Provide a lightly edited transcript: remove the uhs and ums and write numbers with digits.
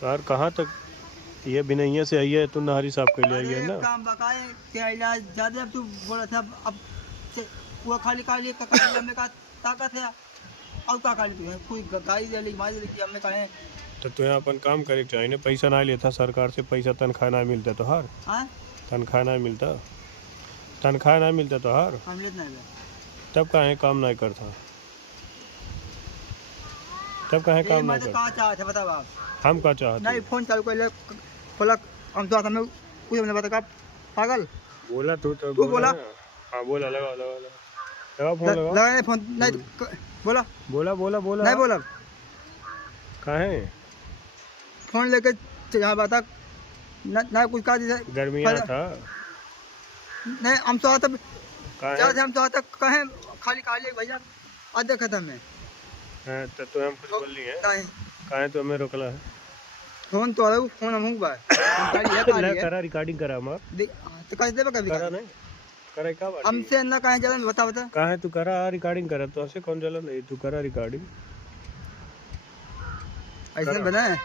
तो यार कहाँ तक ये बिनैया से आई है, तू नहरी साफ कर ले आई है ना। काम बकाए क्या इलाज ज्यादा अब तू बोला था अब पूरा खाली खाली का में का ताकत है और का खाली तू है कोई गाड़ी दे ली मार दे कि हमें कहे तो तू अपन काम करे चाहिए ना, पैसा ना लेता सरकार से, पैसा तनख्वाह ना मिलता तो हर हां तनख्वाह ना मिलता, तनख्वाह ना मिलता तो हर हम लेत नहीं तब काहे काम नहीं करता, तब काहे काम नहीं करता। कहाँ चाहते बता आप हम का चाहते नहीं फोन चालू कर ले खोला हम तो हमें कुछ हमने बता पागल बोला तू तो तू बोला हाँ बोला लगा लगा लगा फोन लगा लगा फोन नहीं बोला बोला बोला बोला नहीं बोला काहे फोन लेके यहाँ बता ना कुछ कहा जैसे गर्मिया था नहीं हम तो आता काहे हम तो आता कहे खाली खाली भैया आधे खत्म है हाँ, तो तू हम कुछ बोल ली है नहीं काहे तो हमें रोकला है। फोन तो अलग फोन हम हूँ भाई ना करा रिकॉर्डिंग करा हम तो कैसे देबा कभी करा नहीं करा का बात हमसे ना कहे चला बता बता काहे तू करा रिकॉर्डिंग करा तो ऐसे कौन चला नहीं तू करा रिकॉर्डिंग ऐसे बना है